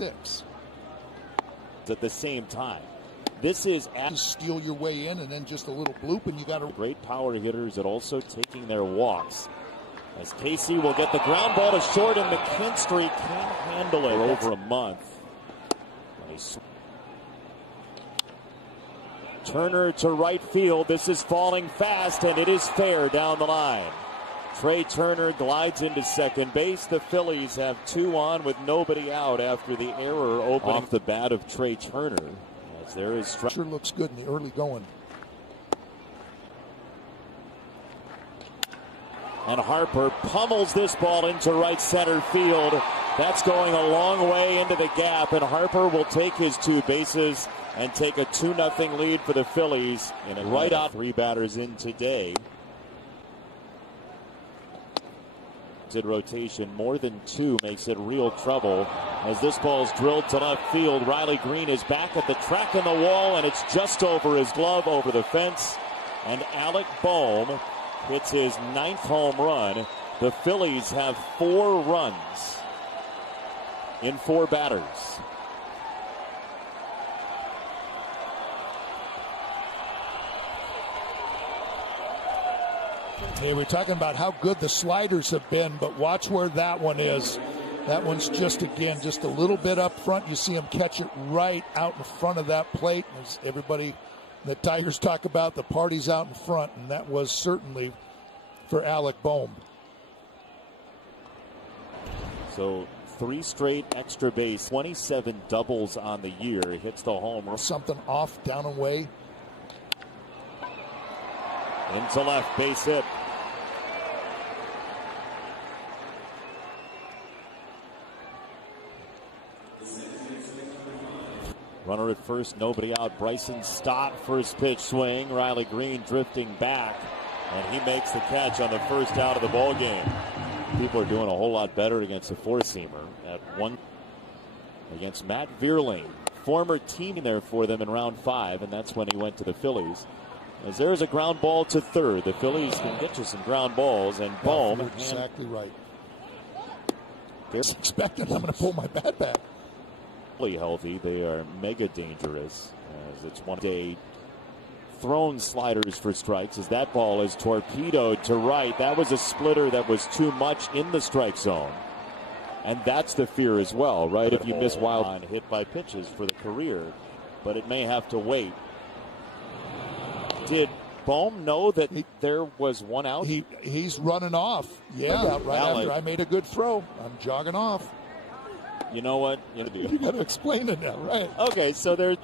6. At the same time, this is to steal your way in, and then just a little bloop, and you got a great power hitters that also taking their walks. As Casey will get the ground ball to short, and McKinstry can't handle it over a month. Turner to right field. This is falling fast, and it is fair down the line. Trey Turner glides into second base. The Phillies have 2 on with nobody out after the error opening off the bat of Trey Turner. As there is sure looks good in the early going. And Harper pummels this ball into right center field. That's going a long way into the gap, and Harper will take his 2 bases and take a 2-0 lead for the Phillies. And right out 3 batters in today. Rotation more than 2 makes it real trouble as this ball's drilled to left field. Riley Green is back at the track in the wall, and it's just over his glove over the fence, and Alec Bohm hits his 9th home run. The Phillies have 4 runs in 4 batters. Hey, we're talking about how good the sliders have been, but watch where that one is. That one's just a little bit up front. You see him catch it right out in front of that plate. As everybody, the Tigers talk about, the party's out in front, and that was certainly for Alec Bohm. So 3 straight extra base, 27 doubles on the year. Hits the homer. Something off, down and away. Into left, base hit. Runner at first, nobody out. Bryson Stott, first pitch swing. Riley Green drifting back, and he makes the catch on the first out of the ball game. People are doing a whole lot better against a 4-seamer at 1 against Matt Vierling, former team there for them in round 5, and that's when he went to the Phillies. As there's a ground ball to third. The Phillies can get you some ground balls, and Bohm. Exactly right. Expecting I'm going to pull my bat back. Healthy, they are mega dangerous as it's one day thrown sliders for strikes as that ball is torpedoed to right. That was a splitter that was too much in the strike zone, and that's the fear as well, right? If you miss wild on hit by pitches for the career, but it may have to wait. Did Bohm know that there was 1 out? He's running off. Yeah, right after I made a good throw. I'm jogging off. You know what? You got to explain it now, right? Okay, so there's.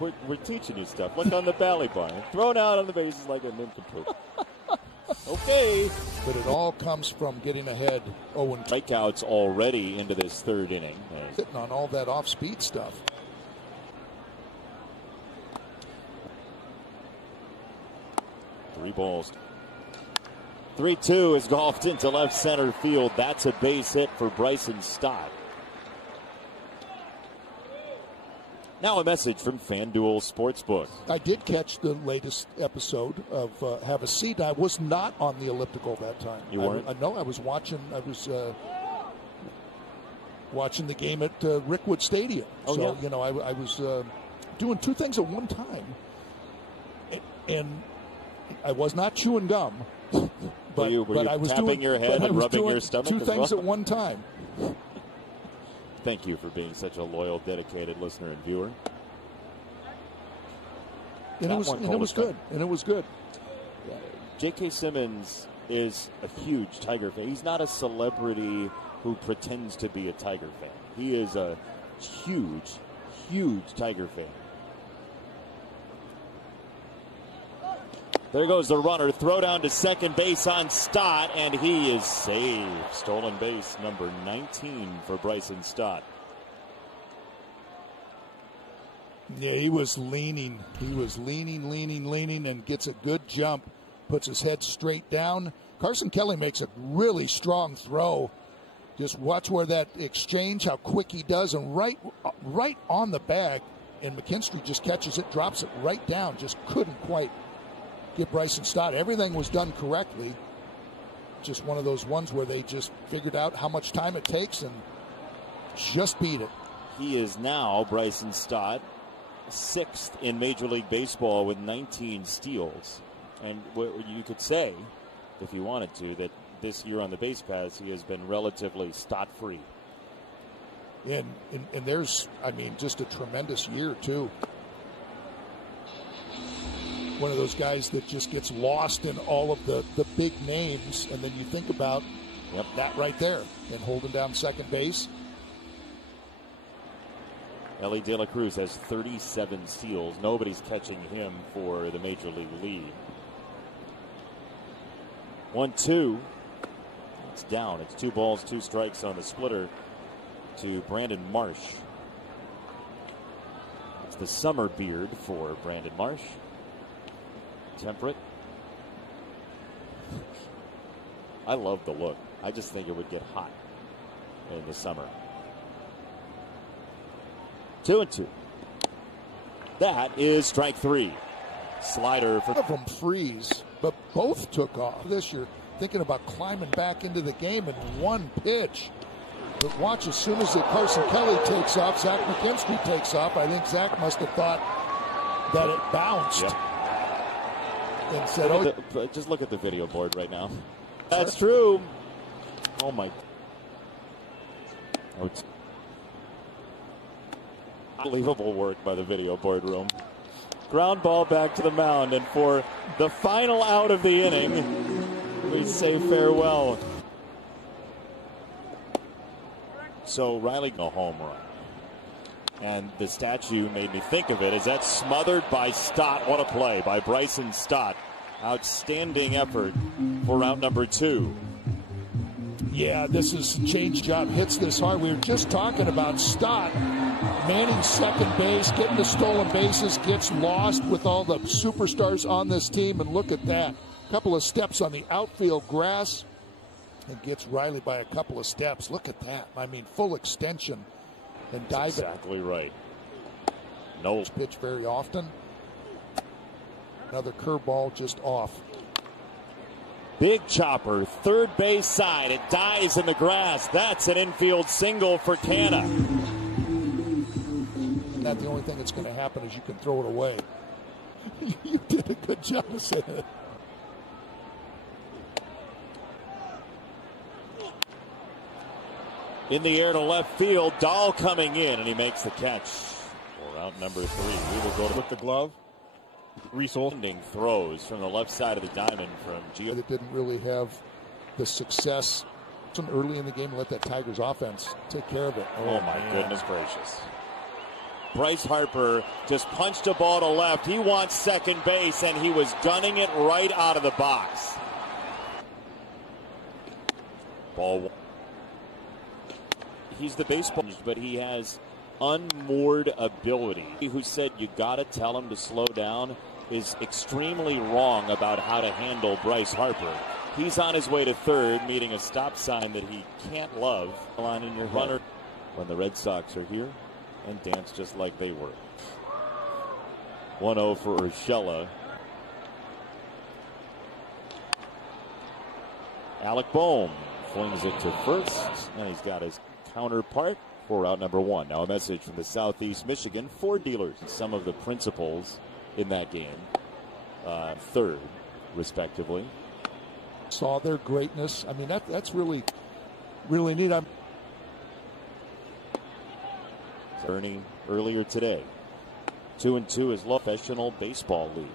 We're teaching you stuff. Look on the Bally Barn. Thrown out on the bases like a nincompoop. Okay. But it all comes from getting ahead 0-2. Strikeouts already into this 3rd inning. Hitting on all that off-speed stuff. Three balls. 3-2 is golfed into left center field. That's a base hit for Bryson Stott. Now a message from FanDuel Sportsbook. I did catch the latest episode of Have a Seat. I was not on the elliptical that time. You weren't? No, I was watching. Watching the game at Rickwood Stadium. Oh, so yeah. I was doing 2 things at one time, and I was not chewing gum. But were you I was tapping doing, your head and rubbing your stomach? 2 things at one time. Thank you for being such a loyal, dedicated listener and viewer. And it was good. And it was good. J.K. Simmons is a huge Tiger fan. He's not a celebrity who pretends to be a Tiger fan. He is a huge, huge Tiger fan. There goes the runner. Throw down to second base on Stott, and he is saved. Stolen base number 19 for Bryson Stott. Yeah, he was leaning. He was leaning, and gets a good jump. Puts his head straight down. Carson Kelly makes a really strong throw. Just watch where that exchange, how quick he does, and right on the bag. And McKinstry just catches it, drops it right down. Just couldn't quite get Bryson Stott. Everything was done correctly. Just one of those ones where they just figured out how much time it takes and just beat it. He is now, Bryson Stott, 6th in Major League Baseball with 19 steals. And you could say, if you wanted to, that this year on the base paths he has been relatively Stott-free. And there's, I mean, just a tremendous year, too. One of those guys that just gets lost in all of the big names, and then you think about that right there, and holding down second base. Ellie De La Cruz has 37 steals. Nobody's catching him for the Major League lead. 1-2. It's down. It's 2 balls, 2 strikes on the splitter to Brandon Marsh. It's the summer beard for Brandon Marsh. Temperate. I love the look. I just think it would get hot in the summer. 2-2. That is strike 3. Slider for. One of them freeze, but both took off this year. Thinking about climbing back into the game in one pitch. But watch, as soon as Carson Kelly takes off, Zach McKinstry takes off. I think Zach must have thought that it bounced. Yep. And said, "Oh, just look at the video board right now." That's true. Oh my! Oh, it's unbelievable work by the video board room. Ground ball back to the mound, and for the final out of the inning, we say farewell. So Riley, a home run. And the statue made me think of it as that smothered by Stott. What a play by Bryson Stott. Outstanding effort for out number 2. Yeah, this is change job. Hits this hard. We were just talking about Stott manning second base, getting the stolen bases, gets lost with all the superstars on this team. And look at that. A couple of steps on the outfield grass and gets Riley by a couple of steps. Look at that. I mean, full extension. And dive. Exactly right. No pitch very often. Another curveball just off. Big chopper, third base side. It dies in the grass. That's an infield single for Canna. Not the only thing that's going to happen is you can throw it away. You did a good job of saying it. In the air to left field, Dahl coming in, and he makes the catch for out number 3. We will go to with the glove. Ending throws from the left side of the diamond from Gio. That didn't really have the success early in the game. Let that Tigers offense take care of it. Oh my goodness gracious. Bryce Harper just punched a ball to left. He wants second base, and he was gunning it right out of the box. Ball. He's the baseball, but he has unmoored ability. Who said you got to tell him to slow down is extremely wrong about how to handle Bryce Harper. He's on his way to third, meeting a stop sign that he can't love. Line in your runner when the Red Sox are here and dance just like they were. 1-0 for Urshela. Alec Boehm flings it to first, and he's got his counterpart for out number 1. Now a message from the Southeast Michigan Ford dealers. Some of the principals in that game, third, respectively. Saw their greatness. I mean, that's really, really neat. Ernie earlier today. 2-2 is professional baseball league.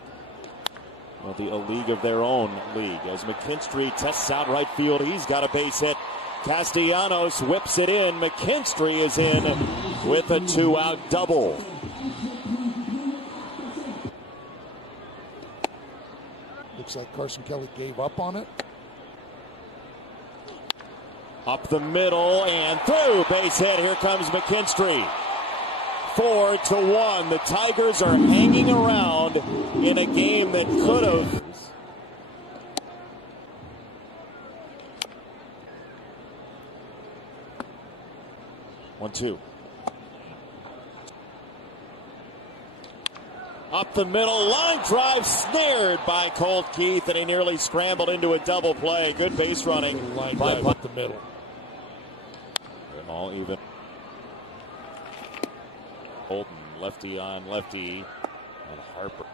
Well, a league of their own league. As McKinstry tests out right field, he's got a base hit. Castellanos whips it in. McKinstry is in with a 2-out double. Looks like Carson Kelly gave up on it. Up the middle and through. Base hit. Here comes McKinstry. 4-1. The Tigers are hanging around in a game that could have. 1-2. Up the middle, line drive snared by Colt Keith, and he nearly scrambled into a double play. Good base running. Line drive up the middle. They're all even. Holden, lefty on lefty, and Harper.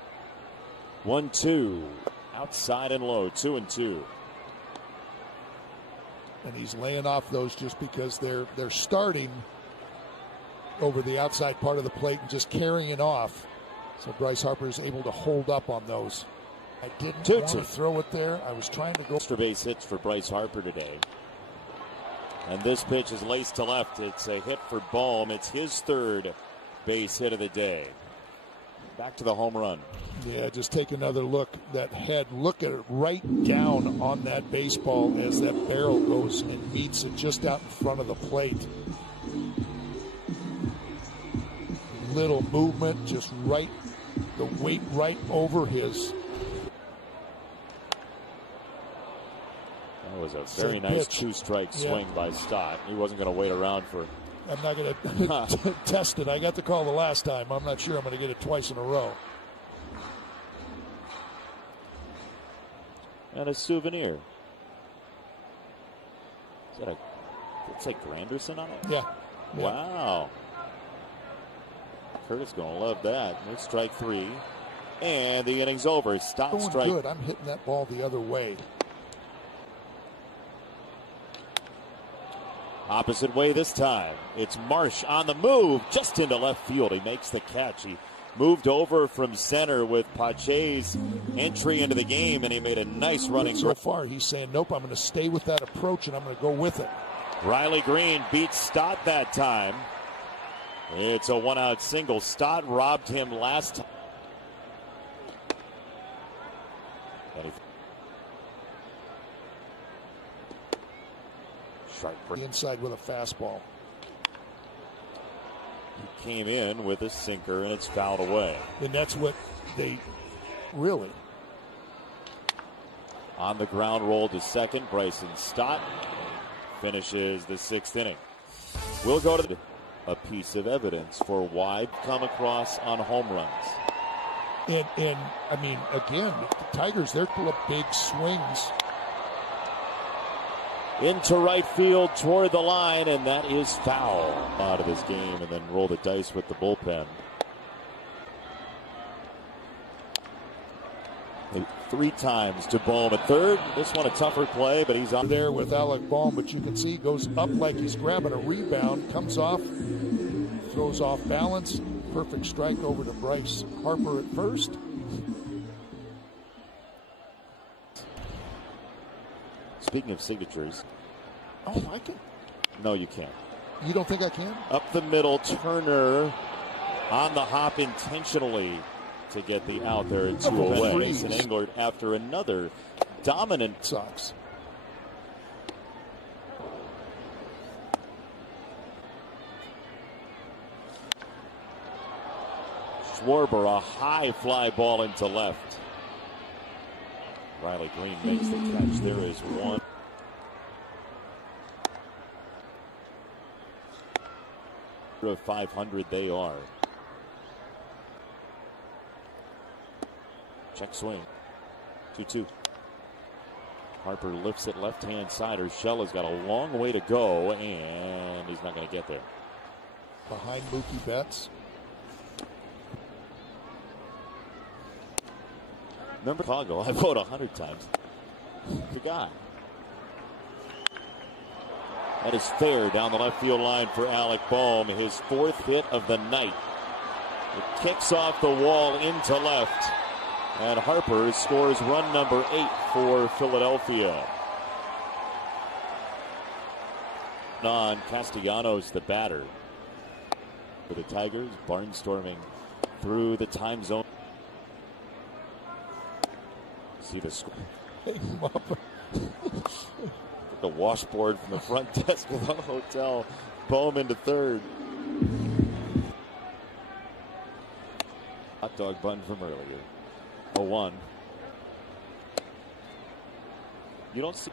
1-2, outside and low, 2-2. And he's laying off those just because they're starting over the outside part of the plate and just carrying off. So Bryce Harper is able to hold up on those. I didn't want to throw it there. I was trying to go. Extra base hits for Bryce Harper today. And this pitch is laced to left. It's a hit for Bohm. It's his third base hit of the day. Back to the home run. Yeah, just take another look. That head, look at it right down on that baseball as that barrel goes and meets it just out in front of the plate. Little movement, just right, the weight right over his. That was a very nice two-strike swing by Stott. He wasn't going to wait around for. I'm not going to test it. I got the call the last time. I'm not sure I'm going to get it twice in a row. And a souvenir. Is that it's like Granderson on it? Yeah. Wow. Curtis going to love that. There's strike three. And the inning's over. Stott strike. Good. I'm hitting that ball the other way. Opposite way this time. It's Marsh on the move, just into left field. He makes the catch. He moved over from center with Pache's entry into the game, and he made a nice running. So far, he's saying, nope, I'm going to stay with that approach, and I'm going to go with it. Riley Green beats Stott that time. It's a one-out single. Stott robbed him last time. Inside with a fastball. He came in with a sinker, and it's fouled away. And that's what they really. On the ground roll to second, Bryson Stott finishes the sixth inning. We'll go to a piece of evidence for why come across on home runs. And I mean, again, the Tigers, they're full of big swings. Into right field toward the line, and that is foul out of this game, and then roll the dice with the bullpen. 3 times to Bohm at third. This one a tougher play, but he's on there with Alec Bohm, but you can see he goes up like he's grabbing a rebound, comes off, throws off balance. Perfect strike over to Bryce Harper at first. Speaking of signatures. Oh, I can. No, you can't. You don't think I can? Up the middle, Turner on the hop intentionally to get the out there at 2 away. Mason Englert after another dominant Sox. Schwarber, a high fly ball into left. Riley Green makes the catch. There is one. Of 500 they are. Check swing. 2-2. Harper lifts it left-hand side. Urshela's got a long way to go, and he's not going to get there. Behind Mookie Betts. Remember Chicago? I vote 100 times. The guy. That is fair down the left field line for Alec Bohm. His 4th hit of the night. It kicks off the wall into left. And Harper scores run number 8 for Philadelphia. On Castellanos, the batter. For the Tigers, barnstorming through the time zone. See the score. The washboard from the front desk of the hotel. Bohm into third. Hot dog bun from earlier. 0-1. You don't see.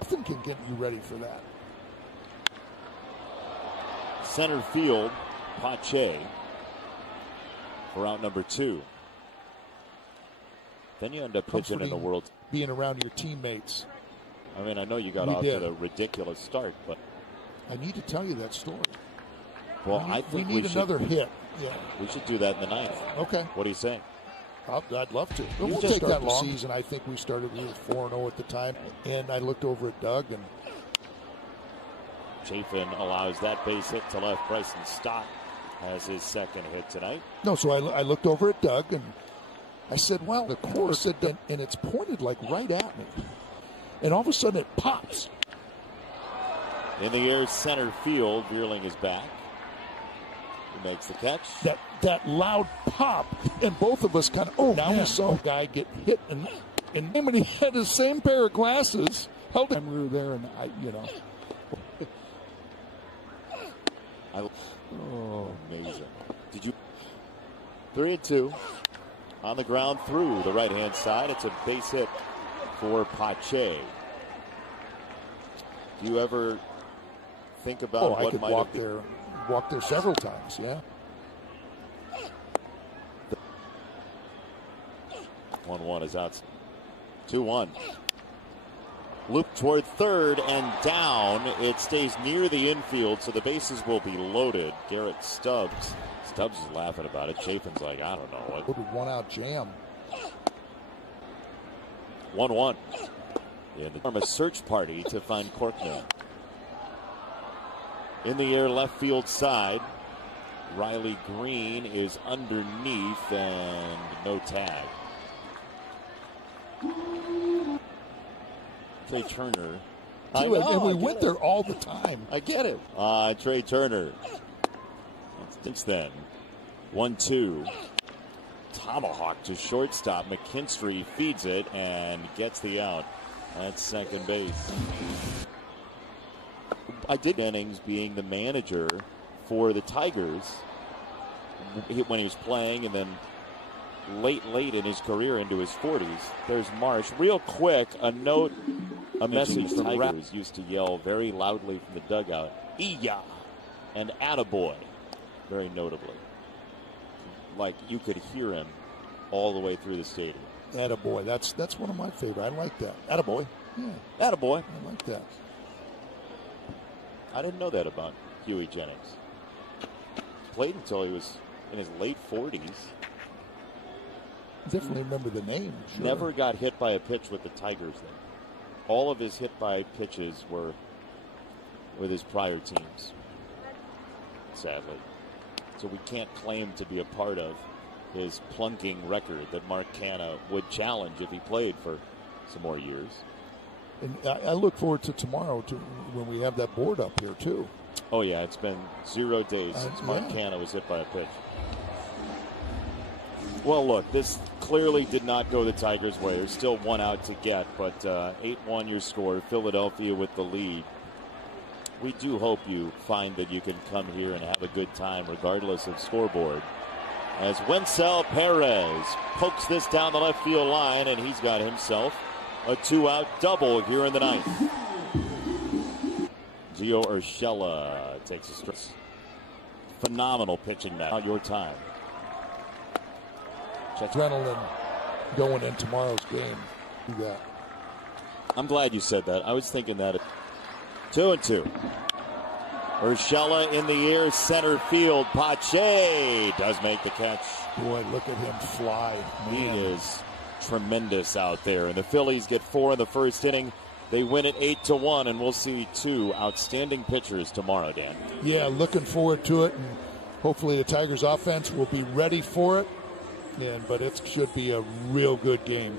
Nothing can get you ready for that. Center field, Pache for out number 2. Then you end up pitching in the World. Being around your teammates. I mean, I know you got off to a ridiculous start, but I need to tell you that story. Well, I think we need another hit. Yeah. We should do that in the ninth. Okay. What do you say? I'd love to. It won't take that long. Season, I think we were 4-0 at the time, and I looked over at Doug, and Chafin allows that base hit to left. Bryson Stott has his second hit tonight. No, so I looked over at Doug, and I said, well, the course said that, and it's pointed like right at me. And all of a sudden it pops. In the air, center field. Vierling is back. He makes the catch. That loud pop, and both of us kind of, now we saw a guy get hit, and he had the same pair of glasses. Held him. We were there, and Amazing. Did you? 3-2 on the ground through the right-hand side. It's a base hit for Pache. Do you ever think about what I could walk there several times, yeah. 1-1 is out. 2-1. Loop toward third and down. It stays near the infield, so the bases will be loaded. Garrett Stubbs. Stubbs is laughing about it. Chafin's like, I don't know what. 1-out jam. 1-1. From a search party to find Corkman. In the air, left field side. Riley Green is underneath and no tag. Trey Turner. And we went there all the time. I get it. Trey Turner. Since then. 1-2. Tomahawk to shortstop. McKinstry feeds it and gets the out. That's second base. I did innings being the manager for the Tigers when he was playing, and then late in his career into his 40s. There's Marsh. Real quick, a message from Tigers used to yell very loudly from the dugout, "Iya!" and "Attaboy," very notably. Like you could hear him all the way through the stadium. Attaboy. That's one of my favorite. I like that. Attaboy. Yeah. Attaboy. I like that. I didn't know that about Huey Jennings. Played until he was in his late 40s. Definitely remember the name. Sure. Never got hit by a pitch with the Tigers then. All of his hit by pitches were with his prior teams, sadly. So we can't claim to be a part of his plunking record that Mark Canha would challenge if he played for some more years. And I look forward to tomorrow when we have that board up here too. Oh yeah, it's been 0 days since Mark Canha was hit by a pitch. Well, look, this clearly did not go the Tigers' way. There's still 1 out to get, but 8-1 your score. Philadelphia with the lead. We do hope you find that you can come here and have a good time regardless of scoreboard. As Wencel Perez pokes this down the left field line, and he's got himself a 2-out double here in the ninth. Gio Urshela takes a strike. Phenomenal pitching now. Your time. Adrenaline going in tomorrow's game. Do that. I'm glad you said that. I was thinking that. 2-2. Urshela in the air, center field. Pache does make the catch. Boy, look at him fly. Man. He is tremendous out there. And the Phillies get 4 in the first inning. They win it 8-1, and we'll see 2 outstanding pitchers tomorrow, Dan. Yeah, looking forward to it, and hopefully the Tigers' offense will be ready for it. But it should be a real good game.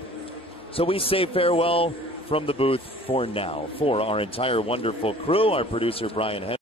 So we say farewell from the booth for now. For our entire wonderful crew, our producer Brian Henry.